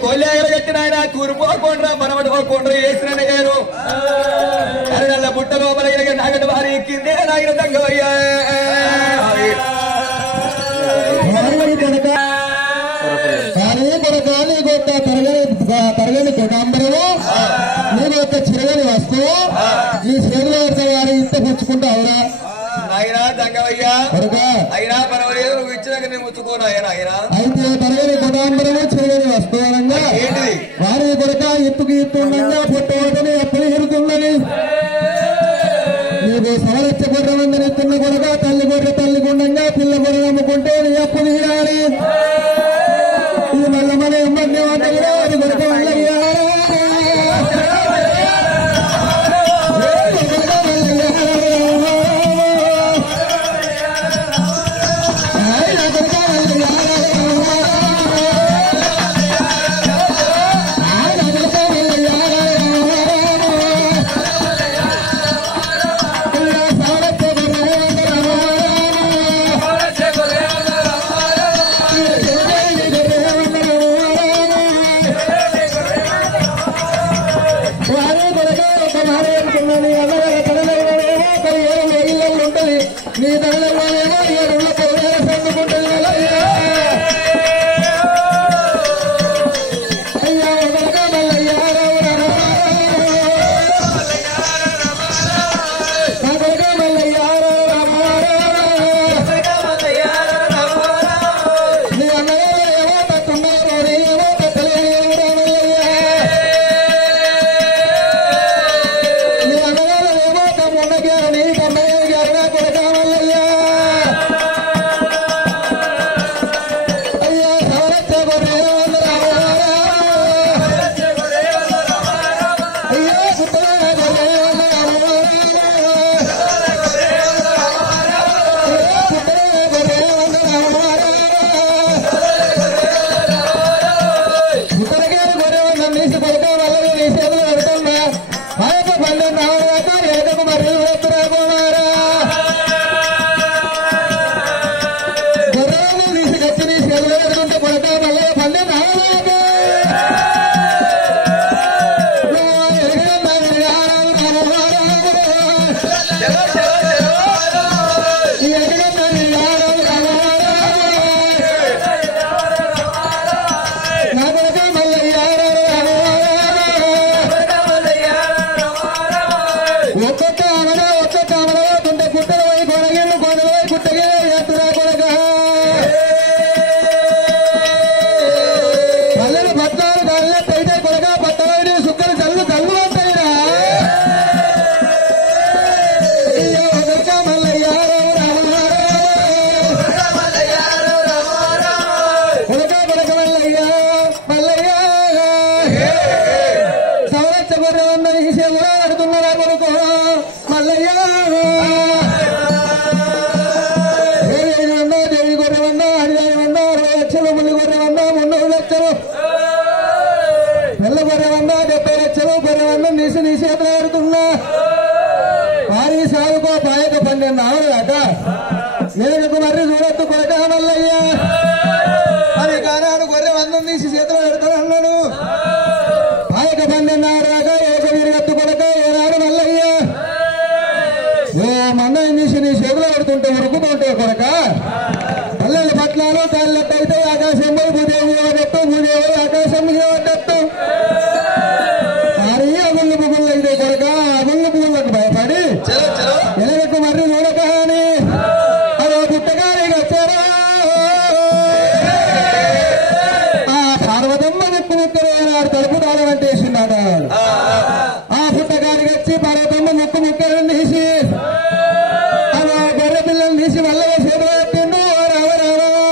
కొల్లేగలగట్టినాయన తూర్పుకోకుండా పనమడుకోకుండా వేసిన ఏరు కరడల్ల బుట్ట లోపల నాగటి వారి ఎక్కిందే నాయన దంగవయ్యా తరగని కొటాంబరము నేను యొక్క చిరగని వస్తువు ఈ శ్రీనివాస వారి ఇంత పుచ్చుకుంటా అవునా నాయన దంగవయ్యా అయినా పర్వాలేదు నువ్వు ఇచ్చినాక నేను ముచ్చుకోను ఆయన అయితే తరగని కొటాంబరము చిరగని వస్తువు అనగా ఏంటిది వారి కొరక ఎత్తుకు ఎత్తుండగా పుట్టవటని అప్పులు ఎరుతున్నది నీకు సవరచ్చ గొర్రెమందని తిన్న కొరక తల్లి గుండంగా పిల్ల గొర్రె నమ్ముకుంటే నీ అప్పు తీరాలి ఈ మల్ల మన ఎమ్మడి వంటలు అది కొరక నీ తల్లిలోనేమో ఏడున్న పొగేర సందుకుంటుంది అయ్యా మల్లయ్యా నీ అన్నగారు ఏమో తక్కున్నారు ఏమో తక్కలేదు నీ అన్నగారు ఏమో తమ్ముండగారు నీ తమ్మయ్య గారు కొడక నేను మరి చూడొద్దు కొరక మల్లయ్యా అది కానాడు గొర్రె వందం తీసి చేతిలో పెడతాడు అన్నాడు పాయక పండినారాగా ఏక విరిగత్తు కొరక ఏనాడు మల్లయ్యా మన్నని తీసి నీ చేతిలో పెడుతుంటే ఉరుకుతుంటే కొరక పల్లెలు పట్లాలు తల్లట్టయితే ఆకాశం పోయి భూదేవి పడ్డట్టు భూదేవి ఆకాశం పడ్డట్టు మరి అగుళ్ళు పువ్వులు అయితే కొరక అగుళ్ళు పువ్వులకు భయపడి ఎనగకు మర్రి చూడక అని తలుపు తాళం అంటేసిన్నాడు ఆ పుట్టగారికి వచ్చి పర్వతమ్మ ముక్కు ముక్కలను తీసి అలా గొర్రె పిల్లలు తీసి మల్లగా చేతులు పెట్టిండు రావరావరాడు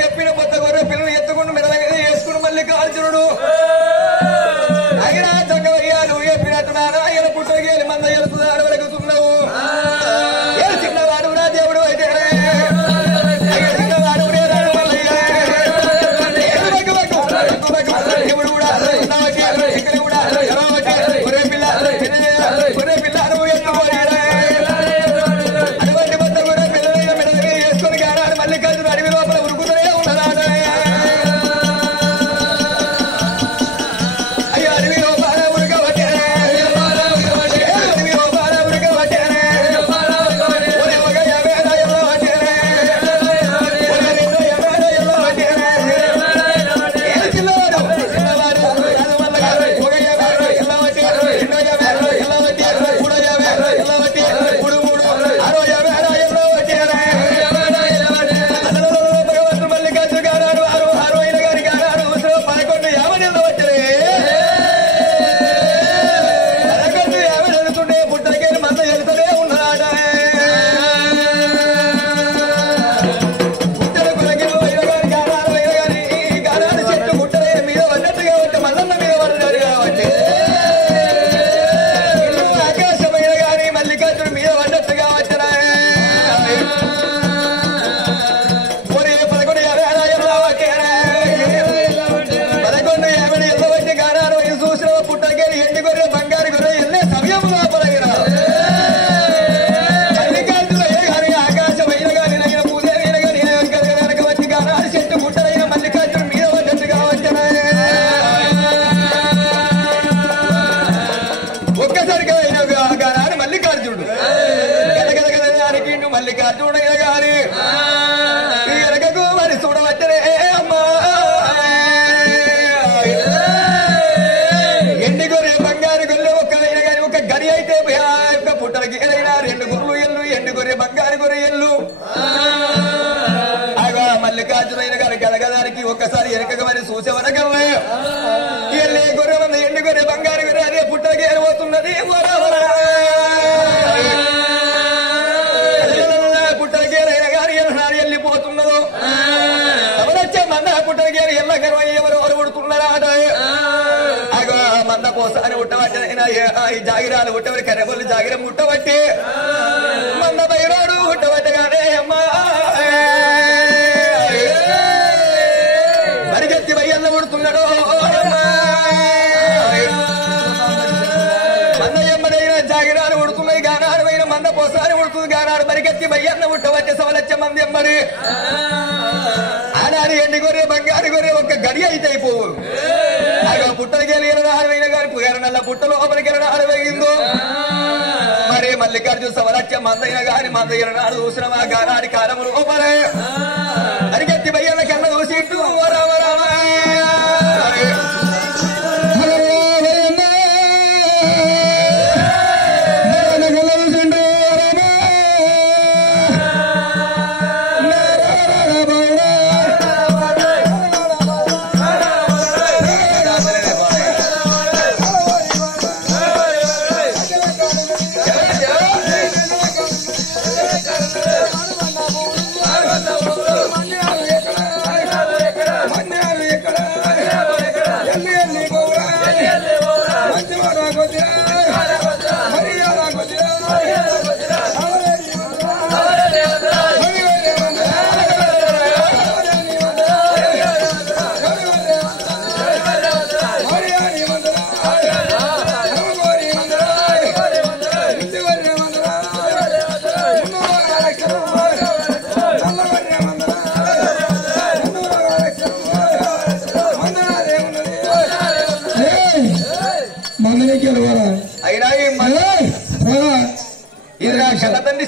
చెప్పిన కొత్త గొర్రె పిల్లలు ఎత్తుకుంటూ మెల్లగా వేసుకుని మళ్ళీ కాల్చుడు అయినా చక్కవయ్యా నువ్వు చెప్పినట్టున్నారా ఆయన పుట్టగేలి మంద ఎలుపుదాడు వెలుగుతున్నావు చిన్నవాడు నా దేవుడు అయితే పిల్ల మల్లికార్జునయ్య గారి ఎనకకు మరి చూడవచ్చనే అమ్మా ఎండి గొర్రె బంగారు గొర్రె ఒక్కదైనా కానీ ఒక గడి అయితే యొక్క పుట్టలకి ఏదైనా 2 గొర్రెలు ఎల్లు ఎండి గొర్రె బంగారు గొర్రె ఎల్లు అగా మల్లికార్జునయ్య గారి గదగదానికి ఒక్కసారి వెనకకు మరి చూసేవరకల్లా ఎల్లి గొర్రె ఉంది ఎండి గొర్రె బంగారు గొర్రె అదే పుట్టలకి ఏరబోతున్నది పుట్టలకి ఏరైనా కానీ వెళ్ళిపోతున్నదో ఎవరొచ్చే మంద పుట్టలకి ఎల్ల గర్వ ఎవరు పుడుతున్నారా అగో మంద కోసారి ఉట్టబట్టి ఈ జాగిరాలు ఉట్టబడి కర్రెబొల్లి జాగిరం ఉట్టబట్టి మంద బైరాడు ఉట్టబట్టగానే అమ్మా మరిగెత్తి బయ్యల్ల ఉడుతున్నాడు మంద ఎమ్మడైన జాగిరాలు ఉడుతున్నాయి గానాడుమైన మంద పోసారి ఉడుతుంది గానాడు మరిగెత్తి బయ్యన్న ఉట్టబట్టే 1 లక్ష మంది ఎమ్మడి ఆనాడు ఎండి గొర్రె బంగారు గొర్రె ఒక్క గడి అయితే అయిపోవు పుట్టలకి ఆడవైన గారి పుగారనల్ల పుట్ట లోపలికి ఆడవేగిందో మరి మల్లికార్జున 1 లక్ష మందైన గాని మందైన నాడు చూసిన మా గానాడి కారము లోపలే అరిగెత్తి బయ్యన్న కన్న చూసి ఇట్టు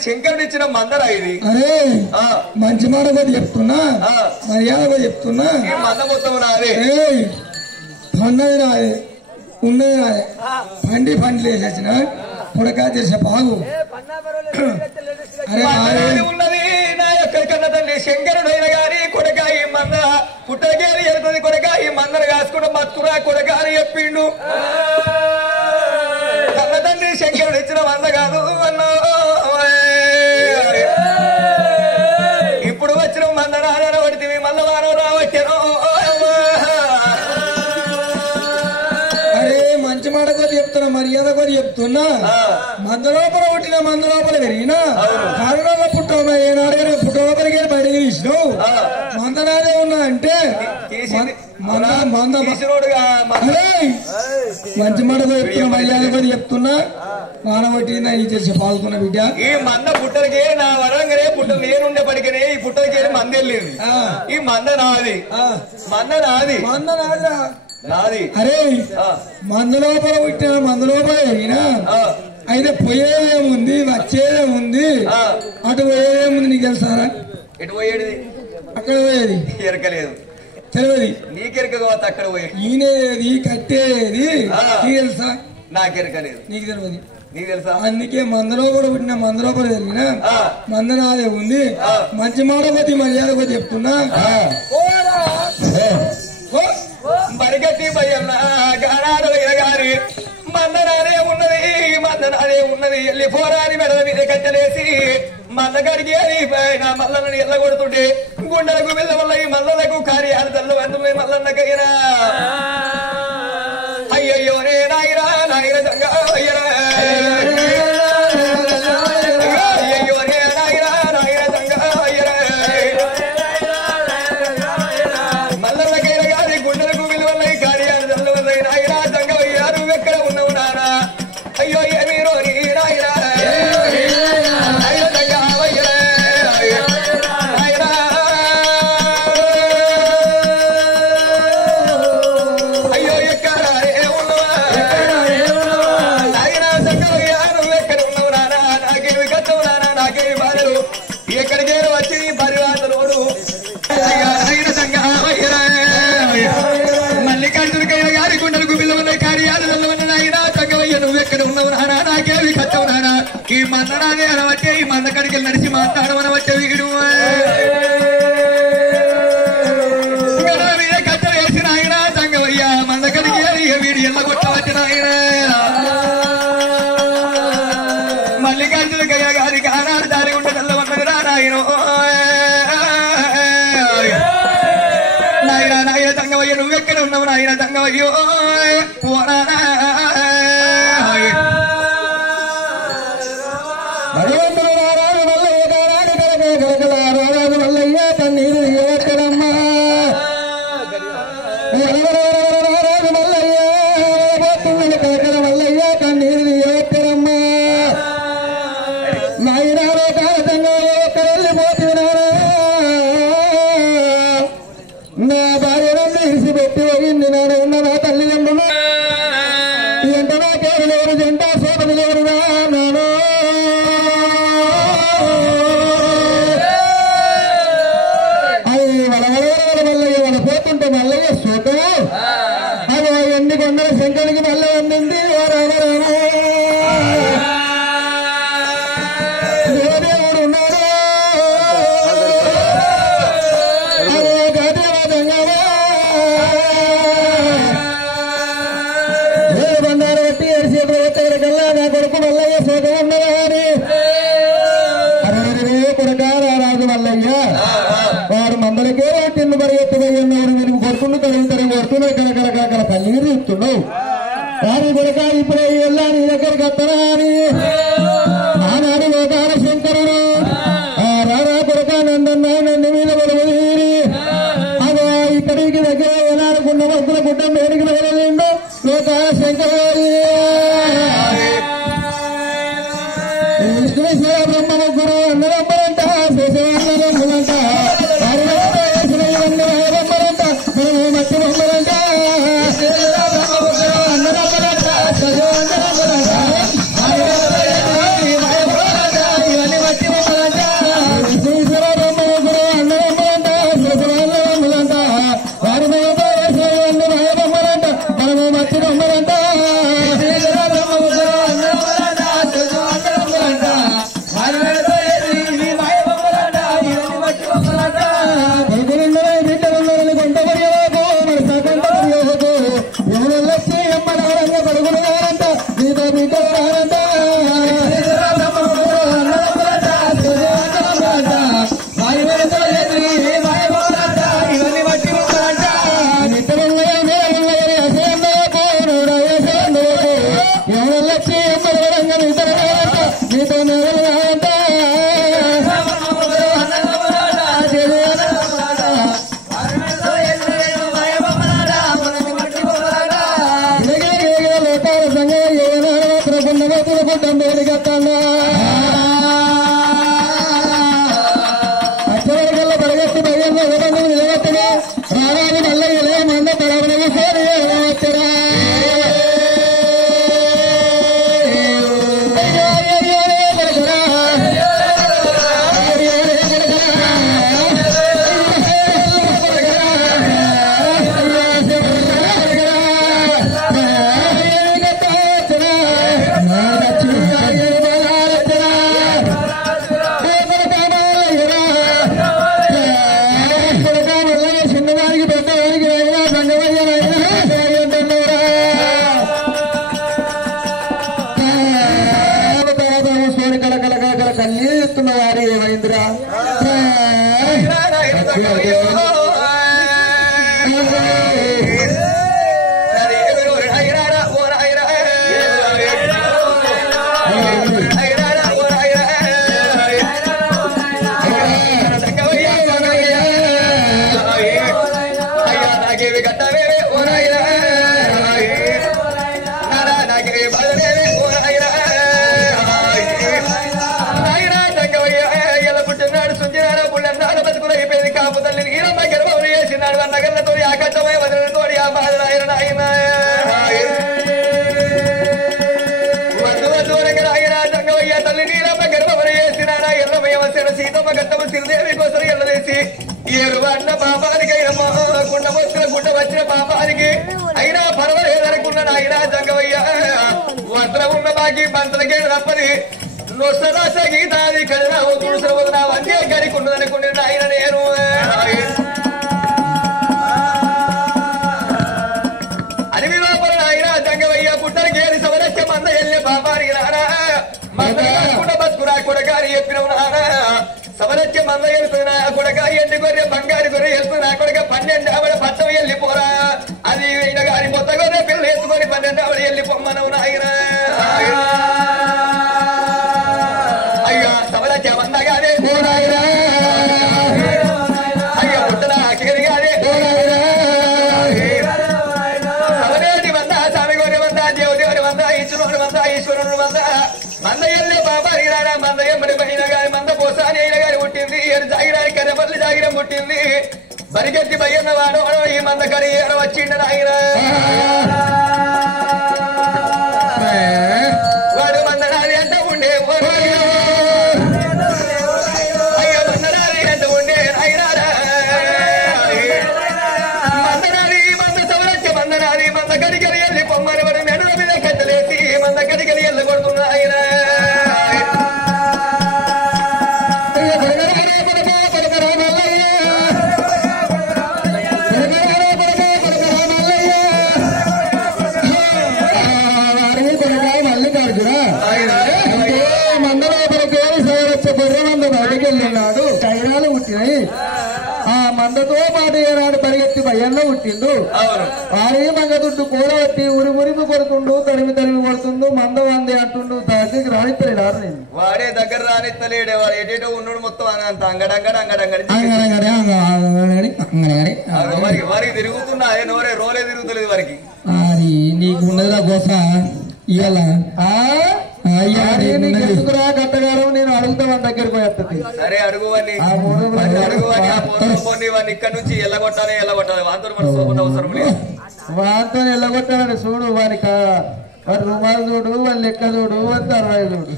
శంకరుడు ఇచ్చిన మందరా ఇది అరే మంచి మాట కూడా చెప్తున్నా మర్యాద కూడా చెప్తున్నా మంద మొత్తం నాదే పన్నది నాదే ఉన్నది నాదే పండి వేసేసిన పుడకా చేసే బాగు ఉన్నది నా ఎక్కడికన్నా తండ్రి శంకరుడు అయిన గారి కొడక ఈ మంద పుట్టకేరి వెళ్తుంది కొడక ఈ మందను కాసుకుంటూ మత్తురా కొడక అని చెప్పిండు కన్న తండ్రి శంకరుడు ఇచ్చిన మంద కాదు అన్నా ఇప్పుడు వచ్చిన మంద నాన్న పడితే మళ్ళా వారం రావచ్చాను అరే మంచి మాట కూడా చెప్తున్నా మర్యాద కూడా చెప్తున్నా మంద లోపల పుట్టిన మంద లోపల పెరిగినా కారణంలో పుట్టవున్నా ఏనాడు పుట్ట లోపలికి బయట తీసినావు మంద నాదే ఉన్నా అంటే మంచి మాట చెప్తున్నా మర్యాద కూడా చెప్తున్నా మానవటి చేసి పాల్గొన్న బిడ్డ ఈ మంద పుట్టలకే నా వరంగనే పుట్ట నేనుండే పడికనే ఈ పుట్టలకే మంద వెళ్ళింది ఈ మంద నాది నాది అరే మంద లోపల పుట్టిన మంద లోపల జరిగినా అయితే పోయేదేముంది వచ్చేదేముంది అటు పోయేదేముంది నీకు తెలుసారా ఎటు పోయేది అక్కడ పోయేది ఎరకలేదు తెలియదు నీకెరక కావచ్చు అక్కడ పోయేది ఈనేది కట్టేది నీకు తెలుసా నాకెరకలేదు నీకు తెలియదు నీకు తెలుసా అందుకే మందలో కూడా పుట్టిన మందలో కూడా జరిగిన మంద నాదే ఉంది మంచి మాట కొద్ది మర్యాద కొద్ది చెప్తున్నా మరిగట్టి భయన్న గానాడు గారి మందనానే ఉన్నది ఎల్లి పోరాని మెడల మీద కట్టలేసి మల్ల గడిగి అయిపోయిన మల్లన్నని ఎల్ల కొడుతుంటే గుండెలకు వెళ్ళ వల్ల ఈ మల్లలకు కార్యాలు తల్లు వంతున్నాయి మల్లన్నకైనా అయ్యయ్యో నే నాయరా సంగ అయ్యరా అయ్యయ్యో నే నాయరా సంగ అయ్యరా మల్లన్నకైనా గారి గుండెలకు విలువల్ల ఈ కార్యాలు తల్లు వల్ల నాయరా సంగ అయ్యారు ఎక్కడ ఉన్నావు నానా అయ్యో ఏమీరో నీ నాయరా ఎక్కడికే వచ్చి పరివాతలోడు మల్లికార్జునకయ్య గారి గుండెలకు పిల్లవన్న కార్యాలయంలో ఆయన తగ్గవయ్య నువ్వు ఎక్కడ ఉన్నావు నానా నాకేవి కట్టవు నానా ఈ మంద నానే అనవచ్చే ఈ మంద కడికి నడిచి మాట్లాడమనవచ్చే వీడు మీద కట్టలు వేసిన ఆయన తంగవయ్య మంద కడికి వీడు ఎల్ల కొట్టవచ్చిన ఆయన మల్లికార్జునకయ్య గారికి ఆనాడు దారి ఉంటే తెల్లవన్నది నాయన నాయన నాయన తంగవయ్య నువ్వెక్కడ ఉన్నావు నాయన తంగవయ్యో వాడు మందలకే తిన్ను పరిగెత్తుకున్నారు మీరు కొడుకుని తగిన కొడుతున్నాయి కనుక కన్నీరు ఇస్తున్నావు వారి కొడుక ఇప్పుడే వెళ్ళా నీ దగ్గరికి వస్తారా అని ఆనాడు లోకాల శంకరుడు రారా కొడుక నన్ను మీద పడుతుంది అదో ఇక్కడికి దగ్గర వెళ్ళాలనుకున్న వద్దుల గుడ్డ మేడికి వెళ్ళలేండు లోకాల శంకరు విష్ణువేశ్వర బ్రహ్మ ముగ్గురు అన్నదమ్మలంట శేషవాళ్ళంట మట్టి బొమ్మలంట ఇవన్నీ మట్టి బొమ్మలంట విష్ణువేశ్వర బ్రహ్మ ముగ్గురు అన్నదమ్మలంట శేషవాళ్ళంట వారి బొమ్మలంట మనము మట్టి బొమ్మలంట అచ్చవరకల్లా పడగట్టి భయంలో నిలబెట్టగా రావాలి మల్లయ్యలే మంద పడవని సోని వచ్చరా కన్నీస్తున్న వారి ఏమైందిరా సీత బొమ్మ గట్టము సిరిదేవి కోసం ఎల్లదేసి ఏరు అన్న పాపానికి కుండ వచ్చిన గుడ్డ వచ్చిన పాపానికి అయినా పర్వాలేదనుకున్న అయినా జంగవయ్య వస్త్రం ఉన్న బాకి పంతలకే తప్పది నొసరాస గీతాది కన్నా తుడుసవదన వందే గరికున్నదనుకున్న ఆయన నేను అడవి లోపల ఆయన జంగవయ్య పుట్టరికేరి సవరస్య మంద ఎల్లే పాపానికి రారా మంద బతుకురా కొడగారి చెప్పినవు నారా సవరస్య మంద వెళ్తున్నా కొడక ఎండి గొర్రె బంగారు గొర్రె వెళ్తున్నా కొడక 12 ఆవిడ పట్టం వెళ్ళిపోరా అది గారి కొత్త గొర్రె పిల్లలు ఎత్తుకొని 12 ఆవిడ వెళ్ళిపోమ్మనవు నాయన అయ్యా సవరస్య మందగానే పోరాయిరా అయ్యా పుట్టన కిగరిగానే పోరాయిరా సవరేటి మంద స్వామి గొర్రె మంద దేవదేవుని మంద ఈశ్వరుడు మంద మంద ఎల్లే బాబారి రారా మంద ఎమ్మడి పైన గారి మంద పోసాని అయిన గారి పుట్టింది ఏడు జాగిరాని కర్రెపల్లి జాగిరం పుట్టింది బరిగెత్తి భయన్న వాడు ఈ మంద కరి వచ్చిండ ఆయన వాడు మందనాది ఎంత ఉండే అయ్యో మందనాది ఎంత ఉండే అయినారా మందనాది మంద సవరచ్చ మందనాది మంద కరికరి వెళ్ళి పొమ్మని వాడు మెడల మీద కట్టలేసి మంద కరికరి వెళ్ళ కొడుతున్నా ఆయన ఆ మందతో పాటు ఏనాడు పరిగెత్తి భయంలో పుట్టిండు వాడే మంగ దుడ్డు కూడబట్టి ఉరిమురిమి కొడుతుండు తరిమి కొడుతుండు మంద వందే అంటుండు దగ్గరికి రానిత్తలేడు నేను వాడే దగ్గర రానిత్తలేడే వాడు ఎటేటో ఉన్నాడు మొత్తం అంత అంగడంగడి వారికి తిరుగుతున్నా అదే నోరే రోలే తిరుగుతలేదు వారికి నీకు ఉన్నదిలా గోస ఇవాళ ఎందుకురా గట్టగారు నేను అడుగుతా మన దగ్గరికి పోయేస్తుంది సరే అడుగువని వాడిని ఇక్కడ నుంచి ఎల్లగొట్టాలి వాంతో మన సోపన అవసరం లేదు వాంతో ఎల్లగొట్టాలని చూడు వారికి వారి రుమాలు చూడు వాళ్ళ లెక్క చూడు వాళ్ళ అరవై చూడు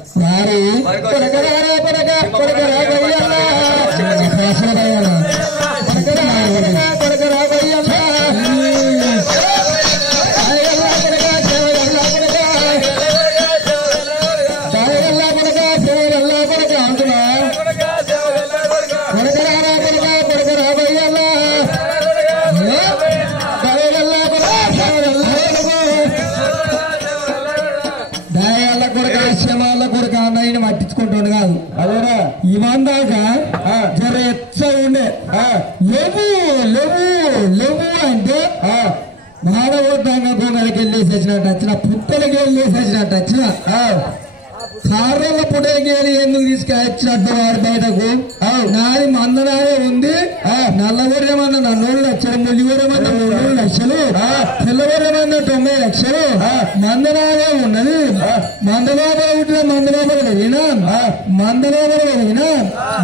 పట్టించుకుంటుండే కాదు అదేనా ఇవందాక జర ఎచ్చ ఉండే లేవు అంటే మాడగొట్టంగా గోంగలకి వెళ్ళేసేసినట్టు వచ్చిన పుట్టలకి వెళ్ళేసేసినట్టు వచ్చిన కార్ల పుట్టలకి ఎందుకు తీసుకొచ్చినట్టు వాడి బయటకు నాది మందనాగే ఉంది నల్లగొర్రెమన్న 2 లక్షలు ముల్లిగొర్రెమన్న 3 లక్షలు తెల్లగొర్రెమన్న 90 లక్షలు మందనాగే ఉన్నది మందలోపల పుట్టిన మందలోపల వెళ్ళినా మందలోపల వెళ్ళినా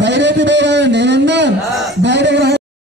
బయటకి పోయినా నేనున్నా బయటకు